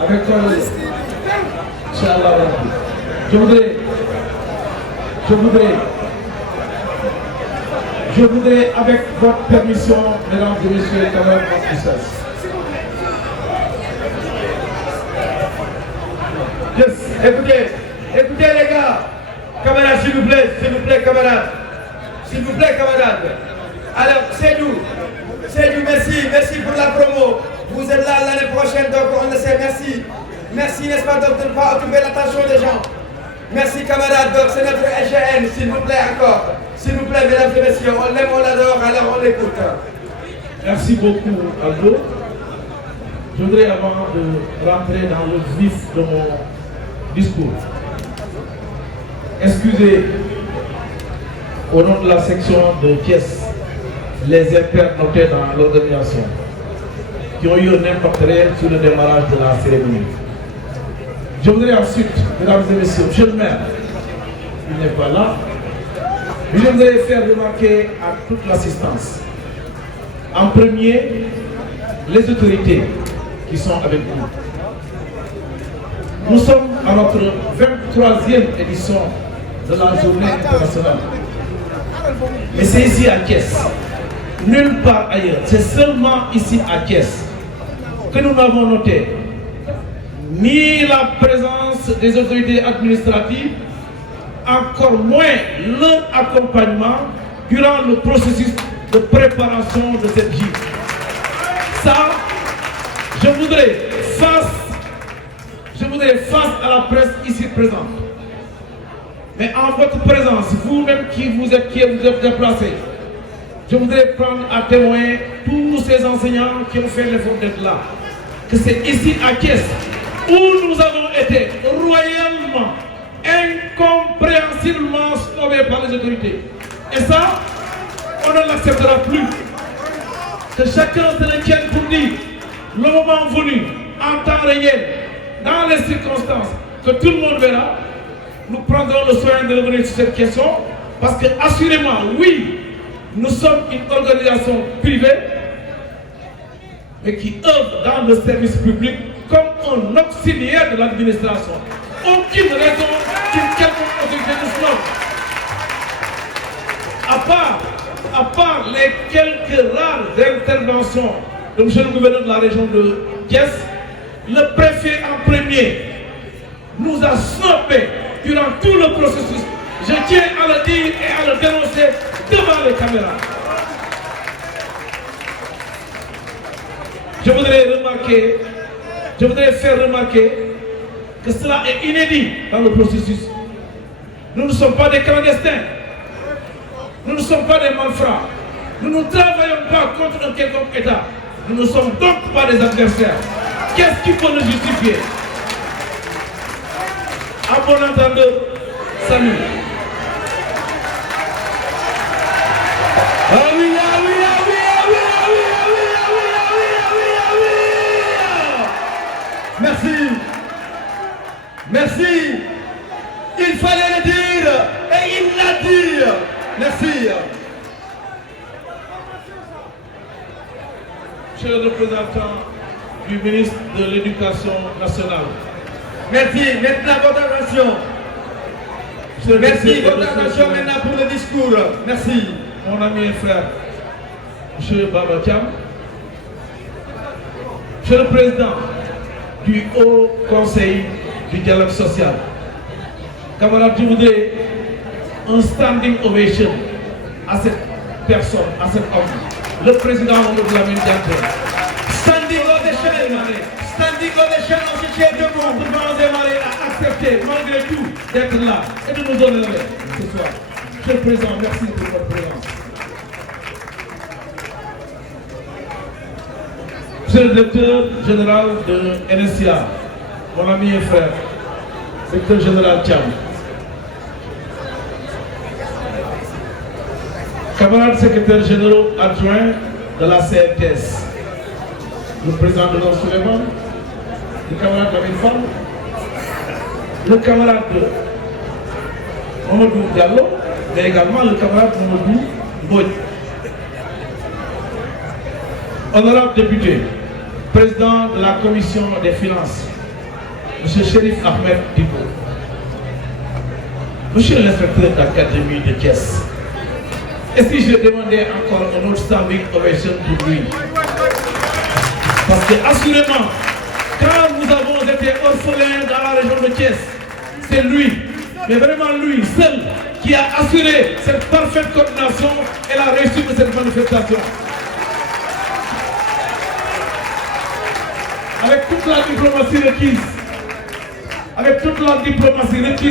avec toi, Inch'Allah. Je voudrais, avec votre permission, mesdames et messieurs les camarades françaises. Yes. Écoutez les gars, camarades, s'il vous plaît, camarades. S'il vous plaît, camarades. Alors, Seydou, merci pour la promo. Vous êtes là l'année prochaine, donc on le sait, merci. Merci, n'est-ce pas, donc de ne pas occuper l'attention des gens. Merci, camarades, donc c'est notre SGN, s'il vous plaît, encore. S'il vous plaît, mesdames et messieurs, on l'aime, on l'adore, alors on l'écoute. Merci beaucoup, Aldo. Je voudrais, avant de rentrer dans le vif de mon discours, excusez, au nom de la section de Thiès, les impairs notés dans l'organisation, qui ont eu un impact réel sur le démarrage de la cérémonie. Je voudrais ensuite, mesdames et messieurs, monsieur le maire, il n'est pas là, mais je voudrais faire remarquer à toute l'assistance, en premier, les autorités qui sont avec nous. Nous sommes à notre 23e édition de la journée internationale. Mais c'est ici à Thiès, nulle part ailleurs. C'est seulement ici à Thiès que nous n'avons noté ni la présence des autorités administratives, encore moins leur accompagnement durant le processus de préparation de cette gîte. Ça, je voudrais, face à la presse ici présente, mais en votre présence, vous-même qui vous êtes déplacés, je voudrais prendre à témoin tous ces enseignants qui ont fait l'effort d'être là, que c'est ici à Thiès où nous avons été royalement, incompréhensiblement sauvés par les autorités. Et ça, on ne l'acceptera plus. Que chacun se le tienne pour dire, le moment venu, en temps réel, dans les circonstances que tout le monde verra, nous prendrons le soin de revenir sur cette question, parce que assurément, oui, nous sommes une organisation privée, mais qui œuvre dans le service public comme un auxiliaire de l'administration. Aucune raison qu'une quelconque autorité nous snobbe. À part les quelques rares interventions de M. le gouverneur de la région de Thiès, le préfet en premier nous a snobé durant tout le processus. Je tiens à le dire et à le dénoncer devant les caméras. Je voudrais faire remarquer que cela est inédit dans le processus. Nous ne sommes pas des clandestins. Nous ne sommes pas des malfrats. Nous ne travaillons pas contre un quelconque État. Nous ne sommes donc pas des adversaires. Qu'est-ce qu'il faut le justifier? À bon entendeur, salut. Ah oui, ah oui, ah oui, ah oui, ah oui, ah oui, ah oui, ah oui, ah oui, ah oui, ah oui. Merci. Merci. Il fallait le dire et il l'a dit. Merci. Monsieur le représentant du ministre de l'Éducation nationale. Merci. Maintenant votre attention. Merci. Votre attention maintenant pour le discours. Merci. Mon ami et frère, M. Baba Thiam, Monsieur le Président du Haut Conseil du dialogue social, camarades, je voudrais un standing ovation à cette personne, à cet homme, le président de la Médiateur. Standing ovation, on se tient debout pour nous démarrer à accepter, malgré tout, d'être là et de nous honorer ce soir. Monsieur le Président, merci pour votre présence. Monsieur le directeur général de NSIA, mon ami et frère, secrétaire général Thiam, camarades secrétaires généraux adjoints de la CNTS, le président de Don Suleiman, le camarade Lamine Fall, le camarade Mamadou Diallo, mais également le camarade Mamadou Mbodj. Honorable député, président de la commission des finances, M. Chérif Ahmed Dibo. Monsieur l'inspecteur d'académie de Thiès, et si je demandais encore un autre standing ovation pour lui? Parce que assurément, quand nous avons été orphelins dans la région de Thiès, c'est lui, mais vraiment lui seul, qui a assuré cette parfaite coordination et la réussite de cette manifestation. Avec toute la diplomatie requise,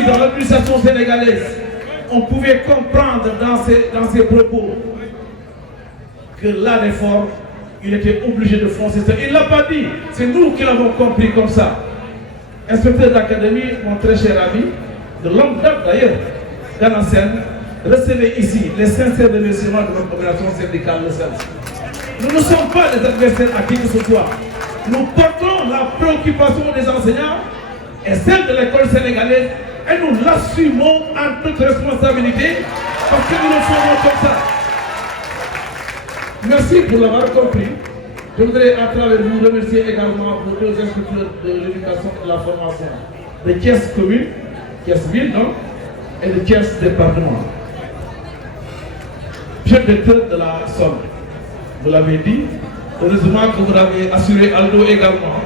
dans l'administration sénégalaise, on pouvait comprendre dans ses propos que la réforme, il était obligé de foncer ça. Il ne l'a pas dit, c'est nous qui l'avons compris comme ça. Inspecteur d'académie, mon très cher ami, de longue date d'ailleurs, dans la scène, recevez ici les sincères remerciements de notre opération syndicale le CELS. Nous ne sommes pas des adversaires à qui que ce soit. Nous portons la préoccupation des enseignants et celle de l'école sénégalaise et nous l'assumons en toute responsabilité parce que nous le faisons comme ça. Merci pour l'avoir compris. Je voudrais à travers vous remercier également vos deux inspecteurs de l'éducation et de la formation de Thiès commune, Thiès ville, non, et de Thiès département. Monsieur le directeur de la Somme, vous l'avez dit, heureusement que vous avez assuré Aldo également,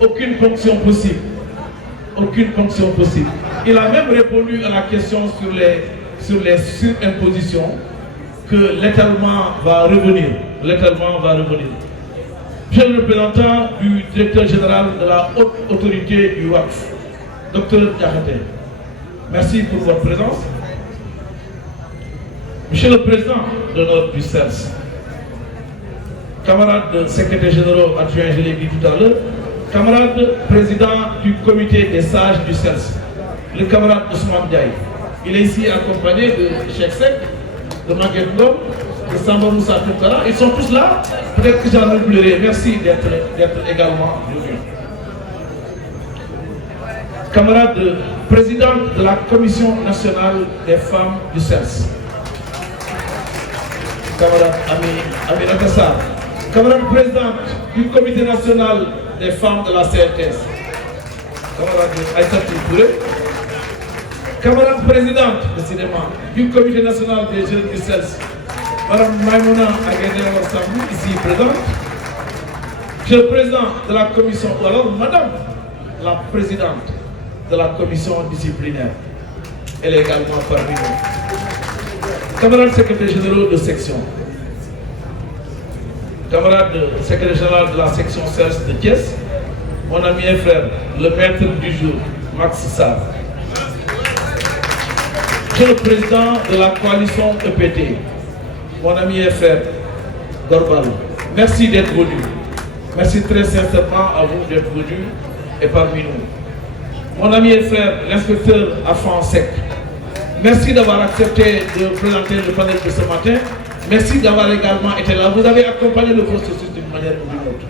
aucune ponction possible. Aucune ponction possible. Il a même répondu à la question sur les surimpositions que l'étalement va revenir. L'étalement va revenir. Monsieur le représentant du directeur général de la haute autorité du WACF, Dr Diakhaté, merci pour votre présence. Monsieur le président d'honneur du CELS, camarades secrétaires généraux adjoints, je l'ai dit tout à l'heure, camarade président du comité des sages du CELS, le camarade Ousmane Diaye. Il est ici accompagné de Cheikh Sek, de Maguette Ngom, de Samba Moussa Toukara. Ils sont tous là. Peut-être que j'en oublierai. Merci d'être également venu. Camarade présidente de la Commission nationale des femmes du CELS, camarade Ami Natassar, camarade présidente du comité national des femmes de la CRTS, camarade Aïssatou Touré, camarade présidente, décidément, du comité national des jeunes du CELS, madame Maïmouna Aguedé Warsambou, ici présente, monsieur le président de la commission, ou alors madame la présidente de la commission disciplinaire, elle est également parmi nous, camarade secrétaire général de section, camarade secrétaire général de la section CELS de Thiès, mon ami et frère, le maître du jour, Max Sarr. Monsieur le président de la coalition EPT, mon ami et frère, Gorbal, merci d'être venu. Merci très sincèrement à vous d'être venu et parmi nous. Mon ami et frère, l'inspecteur Afan Sek, merci d'avoir accepté de présenter le panel de ce matin. Merci d'avoir également été là. Vous avez accompagné le processus d'une manière ou d'une autre.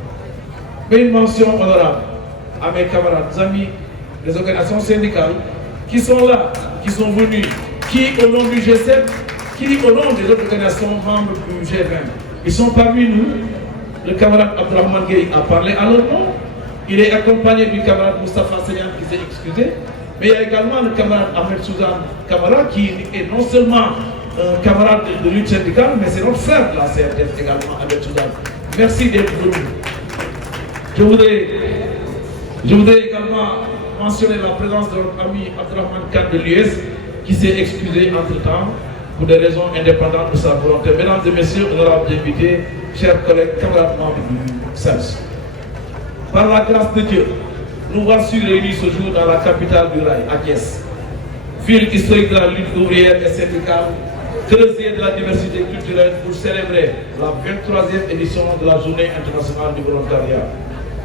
Mais une mention honorable à mes camarades, amis des organisations syndicales qui sont là, qui sont venus, qui au nom du G7, qui au nom des autres organisations membres du G20. Ils sont parmi nous. Le camarade Abdurrahman Gueye a parlé à leur nom. Il est accompagné du camarade Moustapha Seyhan qui s'est excusé. Mais il y a également le camarade Ahmed Souzan Kamara qui est non seulement un camarade de lutte syndicale, mais c'est notre frère de la CRTS également, Ahmed Souzan. Merci d'être venu. Je voudrais également mentionner la présence de notre ami Abdurrahman Khan de l'US qui s'est excusé entre-temps pour des raisons indépendantes de sa volonté. Mesdames et messieurs, honorables députés, chers collègues, camarades membres du CELS, par la grâce de Dieu, nous voici réunis ce jour dans la capitale du Rail, à Thiès, ville historique de la lutte ouvrière et syndicale, creuset de la diversité culturelle pour célébrer la 23e édition de la Journée internationale du volontariat.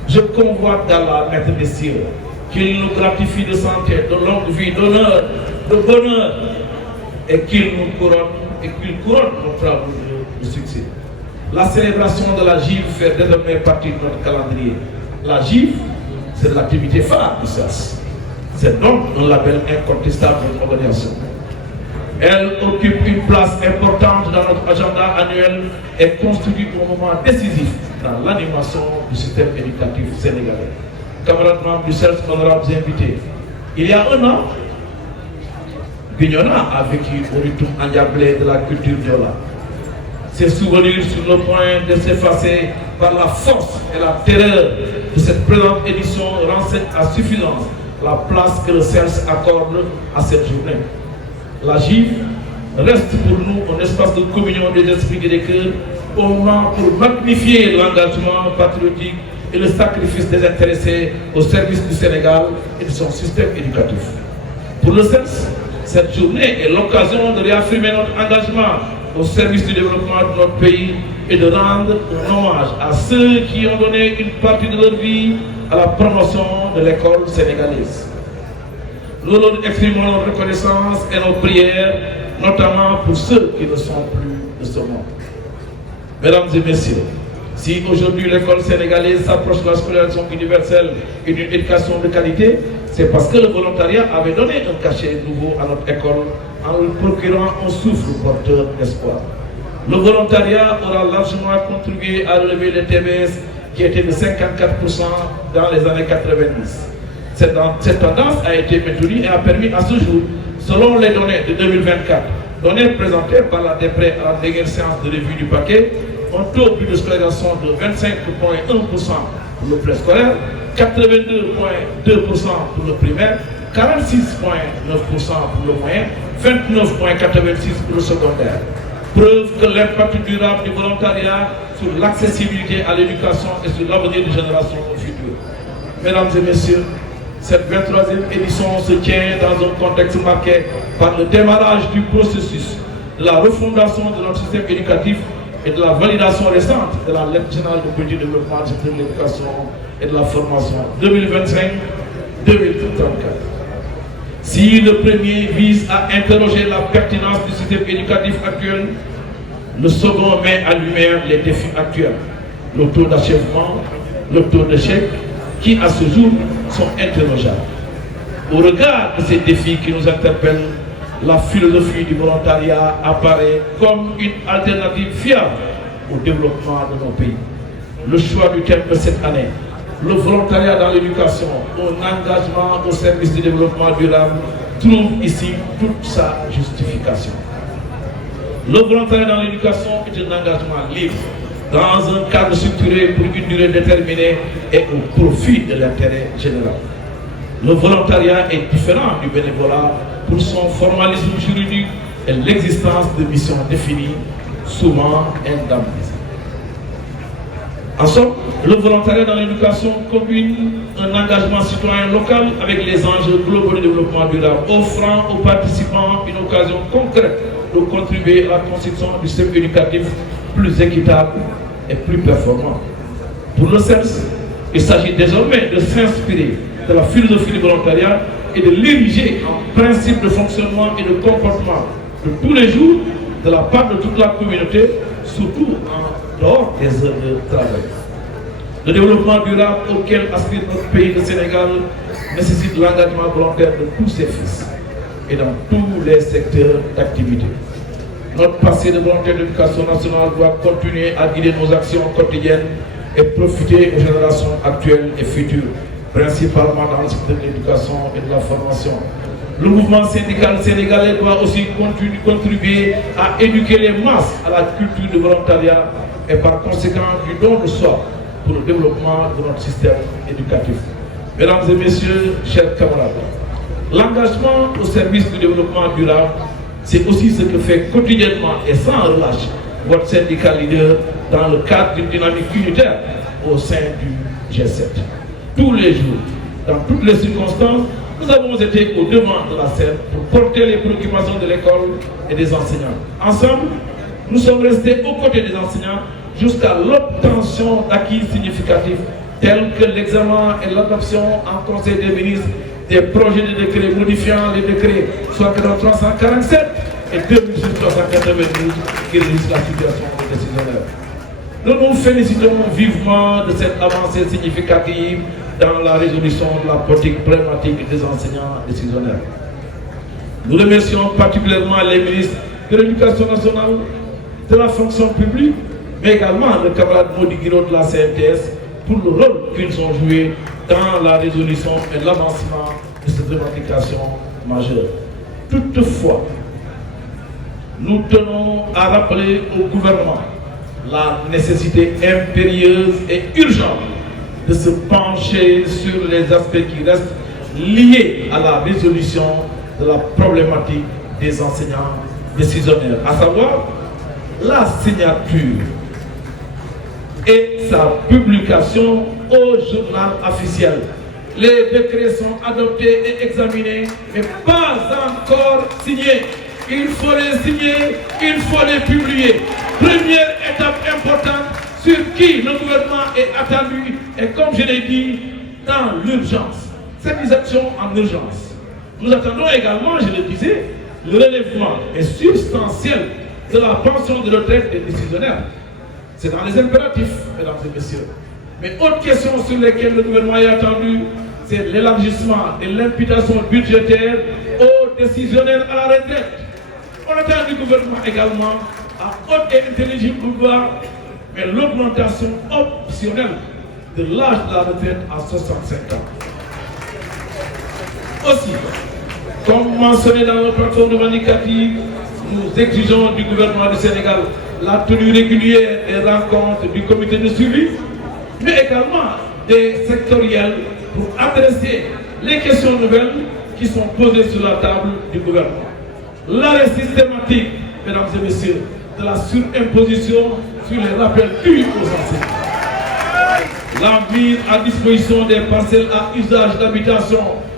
Je convoite d'Allah, maître des cieux, qu'il nous gratifie de santé, de longue vie, d'honneur, de bonheur, et qu'il nous couronne, et qu'il couronne nos travaux de succès. La célébration de la GIV fait désormais partie de notre calendrier. La GIV, c'est l'activité phare du CELS. C'est donc un label incontestable de notre organisation. Elle occupe une place importante dans notre agenda annuel et constitue un moment décisif dans l'animation du système éducatif sénégalais. camarades membres du CELS, honorables invités. Il y a un an, Bignona a vécu au retour endiablé de la culture diola. Ses souvenirs sur le point de s'effacer par la force et la terreur de cette présente édition renseignent à suffisance la place que le CELS accorde à cette journée. La GIF reste pour nous un espace de communion des esprits et des cœurs, au moment pour magnifier l'engagement patriotique et le sacrifice des intéressés au service du Sénégal et de son système éducatif. Pour le CELS, cette journée est l'occasion de réaffirmer notre engagement au service du développement de notre pays et de rendre un hommage à ceux qui ont donné une partie de leur vie à la promotion de l'école sénégalaise. Nous exprimons notre reconnaissance et nos prières, notamment pour ceux qui ne sont plus de ce monde. Mesdames et messieurs, si aujourd'hui l'école sénégalaise s'approche de la scolarisation universelle et d'une éducation de qualité, c'est parce que le volontariat avait donné un cachet nouveau à notre école en lui procurant un souffle porteur d'espoir. Le volontariat aura largement contribué à relever les TBS qui étaient de 54% dans les années 90. Cette tendance a été maintenue et a permis à ce jour, selon les données de 2024, données présentées par la DEPRE à la dernière séance de revue du paquet, un taux de scolarisation de 25,1% pour le préscolaire, 82,2% pour le primaire, 46,9% pour le moyen, 29,86% pour le secondaire. Preuve que l'impact durable du volontariat sur l'accessibilité à l'éducation et sur l'avenir des générations futures. Mesdames et messieurs, cette 23e édition se tient dans un contexte marqué par le démarrage du processus de la refondation de notre système éducatif et de la validation récente de la lettre générale de politique de développement de l'éducation et de la formation 2025-2034. Si le premier vise à interroger la pertinence du système éducatif actuel, le second met à lumière les défis actuels, le taux d'achèvement, le taux d'échec, qui à ce jour sont interrogeables. Au regard de ces défis qui nous interpellent, la philosophie du volontariat apparaît comme une alternative fiable au développement de nos pays. Le choix du thème de cette année, le volontariat dans l'éducation, un engagement au service du développement durable, trouve ici toute sa justification. Le volontariat dans l'éducation est un engagement libre, dans un cadre structuré pour une durée déterminée et au profit de l'intérêt général. Le volontariat est différent du bénévolat pour son formalisme juridique et l'existence de missions définies, souvent indemnisées. En somme, le volontariat dans l'éducation combine un engagement citoyen local avec les enjeux globaux de développement durable, offrant aux participants une occasion concrète de contribuer à la constitution du système éducatif plus équitable et plus performant. Pour le CELS, il s'agit désormais de s'inspirer de la philosophie du volontariat et de l'ériger en principe de fonctionnement et de comportement de tous les jours de la part de toute la communauté, surtout en dehors des heures de travail. Le développement durable auquel aspire notre pays, le Sénégal, nécessite l'engagement volontaire de tous ses fils et dans tous les secteurs d'activité. Notre passé de volontaire d'éducation nationale doit continuer à guider nos actions quotidiennes et profiter aux générations actuelles et futures, principalement dans le secteur de l'éducation et de la formation. Le mouvement syndical sénégalais doit aussi contribuer à éduquer les masses à la culture du volontariat et par conséquent du don de soi pour le développement de notre système éducatif. Mesdames et messieurs, chers camarades, l'engagement au service du développement durable, c'est aussi ce que fait quotidiennement et sans relâche votre syndicat leader dans le cadre d'une dynamique unitaire au sein du G7. Tous les jours, dans toutes les circonstances, nous avons été au devant de la scène pour porter les préoccupations de l'école et des enseignants. Ensemble, nous sommes restés aux côtés des enseignants jusqu'à l'obtention d'acquis significatifs tels que l'examen et l'adoption en Conseil des ministres des projets de décrets modifiant les décrets soit 347 et 2392 qui régissent la situation des décisionnaires. Nous nous félicitons vivement de cette avancée significative dans la résolution de la politique problématique des enseignants décisionnaires. Nous remercions particulièrement les ministres de l'Éducation nationale, de la fonction publique, mais également le camarade Modi Guiro de la CNTS pour le rôle qu'ils ont joué dans la résolution et l'avancement de cette revendication majeure. Toutefois, nous tenons à rappeler au gouvernement la nécessité impérieuse et urgente de se pencher sur les aspects qui restent liés à la résolution de la problématique des enseignants décisionnaires, à savoir la signature et sa publication au journal officiel. Les décrets sont adoptés et examinés, mais pas encore signés. Il faut les signer, il faut les publier. Première étape importante sur qui le gouvernement est attendu et comme je l'ai dit, dans l'urgence. Cette action en urgence. Nous attendons également, je le disais, le relèvement est substantiel de la pension de retraite des décisionnaires. C'est dans les impératifs, mesdames et messieurs. Mais autre question sur laquelle le gouvernement est attendu, c'est l'élargissement de l'imputation budgétaire aux décisionnaires à la retraite. On attend du gouvernement également, à haute et intelligible pouvoir, mais l'augmentation optionnelle de l'âge de la retraite à 65 ans. Aussi, comme mentionné dans notre plateforme revendicative, nous exigeons du gouvernement du Sénégal la tenue régulière des rencontres du comité de suivi, mais également des sectoriels pour adresser les questions nouvelles qui sont posées sur la table du gouvernement. L'arrêt systématique, mesdames et messieurs, de la surimposition sur les rappels dus aux enseignants. La mise à disposition des parcelles à usage d'habitation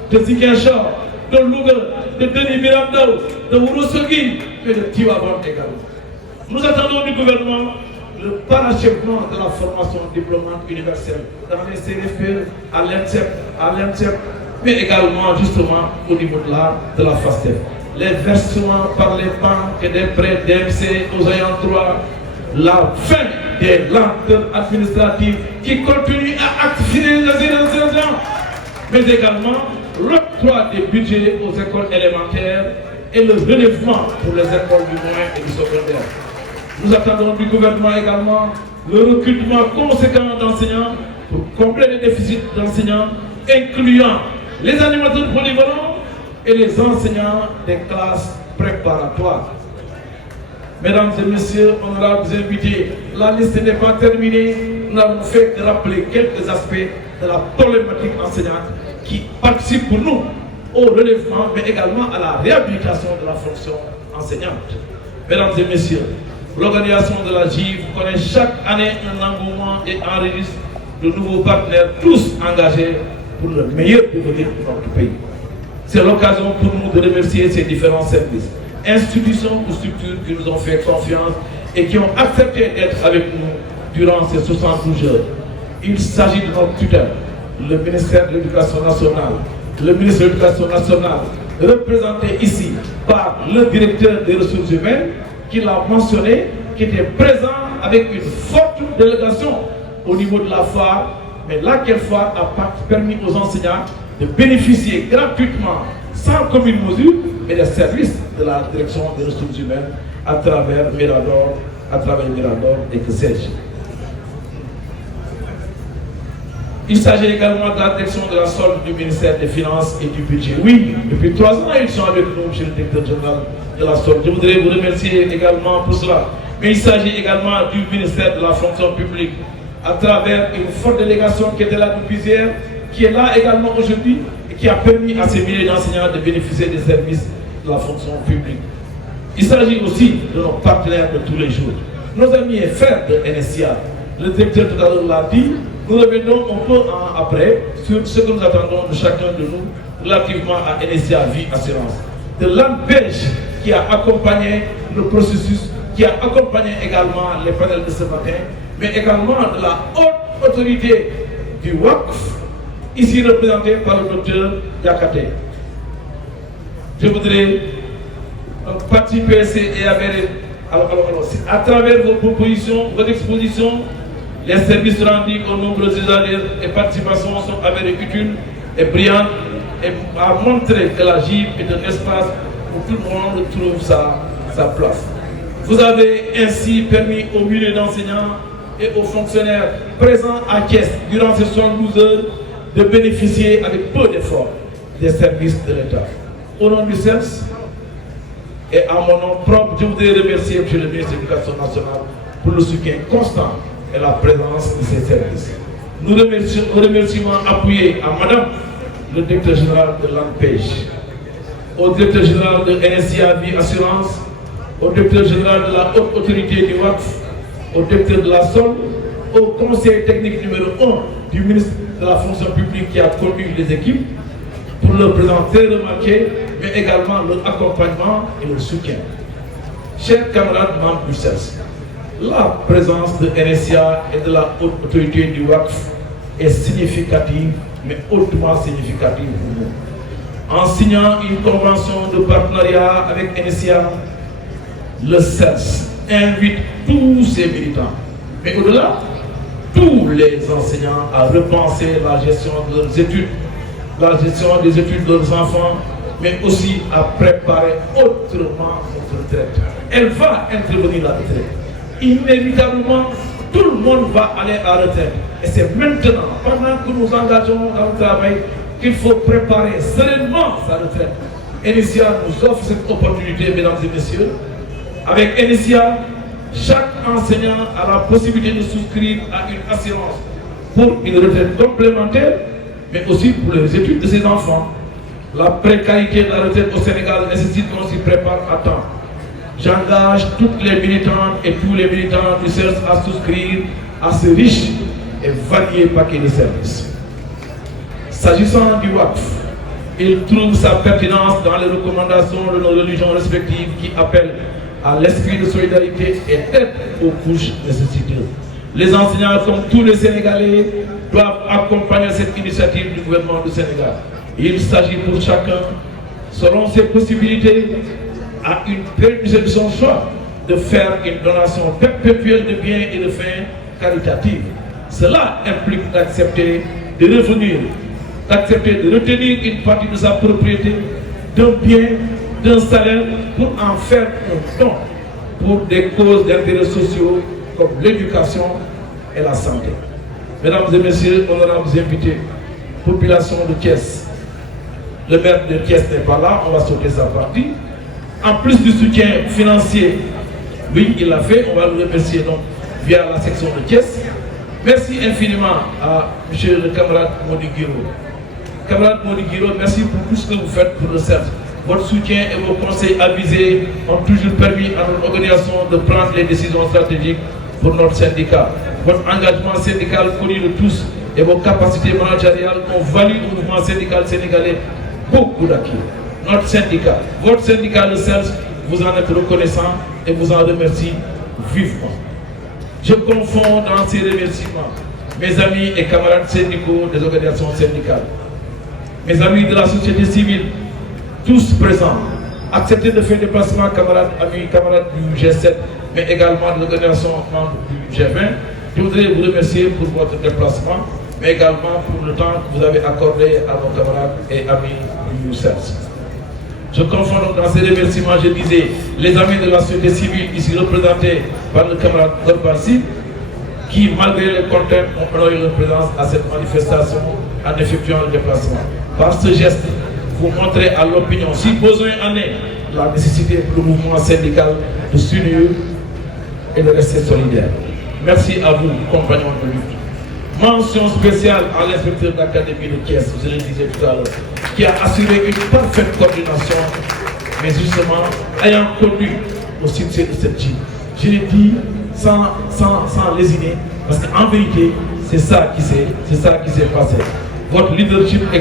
de Ziguinchor, de Louga, de Denis Mirandao, de Ourossogui et de Tivaouane également. Nous attendons du gouvernement le parachèvement de la formation diplômante universelle dans les CRFPE, à l'ENSEP, mais également justement au niveau de la FASTEF. Les versements par les banques et des prêts DMC aux ayants droit, la fin des lenteurs administratives qui continuent à activer les enseignants, mais également l'octroi des budgets aux écoles élémentaires et le relèvement pour les écoles du moyen et du secondaire. Nous attendons du gouvernement également le recrutement conséquent d'enseignants pour combler les déficits d'enseignants, incluant les animateurs polyvalents et les enseignants des classes préparatoires. Mesdames et messieurs, honorables invités, la liste n'est pas terminée. Nous avons fait que rappeler quelques aspects de la problématique enseignante qui participent pour nous au relèvement, mais également à la réhabilitation de la fonction enseignante. Mesdames et messieurs, l'organisation de la GIV connaît chaque année un engouement et enregistre de nouveaux partenaires, tous engagés pour le meilleur devenir de notre pays. C'est l'occasion pour nous de remercier ces différents services, institutions ou structures qui nous ont fait confiance et qui ont accepté d'être avec nous durant ces 72 heures. Il s'agit de notre tutelle, le ministère de l'Éducation nationale, le ministre de l'Éducation nationale, représenté ici par le directeur des ressources humaines, qui l'a mentionné, qui était présent avec une forte délégation au niveau de la foire, mais laquelle foire a permis aux enseignants de bénéficier gratuitement, sans commune mesure, et des services de la direction des ressources humaines à travers Mirador, et que sais-je. Il s'agit également de la direction de la solde du ministère des Finances et du Budget. Oui, depuis 3 ans, ils sont avec nous, monsieur le directeur général de la solde. Je voudrais vous remercier également pour cela. Mais il s'agit également du ministère de la fonction publique, à travers une forte délégation qui était là depuis hier, qui est là également aujourd'hui et qui a permis à ces milliers d'enseignants de bénéficier des services de la fonction publique. Il s'agit aussi de nos partenaires de tous les jours. Nos amis et frères de NSIA, le directeur tout à l'heure l'a dit, nous revenons un peu après sur ce que nous attendons de chacun de nous relativement à NSIA Vie Assurance. De l'ANPEJ qui a accompagné le processus, qui a accompagné également les panels de ce matin, mais également de la haute autorité du WACF, ici représentée par le docteur Diakate. Je voudrais participer et à travers vos propositions, votre exposition, les services rendus aux nombreux usagers et participations sont avérés utiles et brillants et à montrer que la GIV est un espace où tout le monde trouve sa place. Vous avez ainsi permis aux milliers d'enseignants et aux fonctionnaires présents à Thiès durant ces 72 heures de bénéficier avec peu d'efforts des services de l'État. Au nom du CELS et à mon nom propre, je voudrais remercier M. le ministre de l'Éducation nationale pour le soutien constant et la présence de ces services. Nous remercions appuyés à Madame le directeur général de l'ANPEJ, au directeur général de NSIA Vie Assurance, au directeur général de la Haute Autorité du WACF, au directeur de la SOL, au conseil technique numéro 1 du ministre de la fonction publique qui a conduit les équipes pour leur présence très remarquée, mais également leur accompagnement et leur soutien. Chers camarades membres du CELS, la présence de NSIA et de la Haute Autorité du WACF est significative, mais hautement significative pour nous. En signant une convention de partenariat avec NSIA, le CELS invite tous ses militants, mais au-delà, tous les enseignants à repenser la gestion de leurs études, la gestion des études de leurs enfants, mais aussi à préparer autrement notre retraite. Elle va intervenir la retraite. Inévitablement, tout le monde va aller à la retraite. Et c'est maintenant, pendant que nous engageons dans le travail, qu'il faut préparer sereinement sa retraite. NSIA nous offre cette opportunité, mesdames et messieurs. Avec NSIA, chaque enseignant a la possibilité de souscrire à une assurance pour une retraite complémentaire, mais aussi pour les études de ses enfants. La précarité de la retraite au Sénégal nécessite qu'on s'y prépare à temps. J'engage toutes les militantes et tous les militants du CELS à souscrire à ce riche et varié paquet de services. S'agissant du WACF, il trouve sa pertinence dans les recommandations de nos religions respectives qui appellent à l'esprit de solidarité et d'aide aux couches nécessiteuses. Les enseignants, comme tous les Sénégalais, doivent accompagner cette initiative du gouvernement du Sénégal. Il s'agit pour chacun, selon ses possibilités, à une période de son choix, de faire une donation perpétuelle de biens et de fins caritatives. Cela implique d'accepter de revenir, d'accepter de retenir une partie de sa propriété, d'un bien, d'un salaire, pour en faire un don pour des causes d'intérêts sociaux comme l'éducation et la santé. Mesdames et messieurs, honorables invités, population de Thiès, le maire de Thiès n'est pas là, on va sauter sa partie. En plus du soutien financier, oui, il l'a fait, on va le remercier donc via la section de Thiès. Merci infiniment à M. le camarade Mody Guiro. Camarade Mody Guiro, merci pour tout ce que vous faites pour le CELS. Votre soutien et vos conseils avisés ont toujours permis à notre organisation de prendre les décisions stratégiques pour notre syndicat. Votre engagement syndical connu de tous et vos capacités managériales ont valu au mouvement syndical sénégalais beaucoup d'acquis. Notre syndicat, votre syndicat le CELS, vous en êtes reconnaissant et vous en remercie vivement. Je confonds dans ces remerciements mes amis et camarades syndicaux des organisations syndicales, mes amis de la société civile, tous présents, acceptez de faire déplacement, camarades, amis, camarades du G7, mais également de l'organisation membre du G20. Je voudrais vous remercier pour votre déplacement, mais également pour le temps que vous avez accordé à nos camarades et amis du CELS. Je confonds donc dans ces remerciements, je disais, les amis de la société civile ici représentés par le camarade Gorbarsi, qui, malgré les contraintes, ont honoré leur présence à cette manifestation en effectuant le déplacement. Par ce geste, vous montrez à l'opinion, si besoin en est, la nécessité pour le mouvement syndical de s'unir et de rester solidaire. Merci à vous, compagnons de lutte. Mention spéciale à l'inspecteur d'académie de Thiès, je le disais tout à l'heure, qui a assuré une parfaite coordination, mais justement, ayant connu au succès de cette team. Je l'ai dit sans lésiner, parce qu'en vérité, c'est ça qui s'est passé. Votre leadership est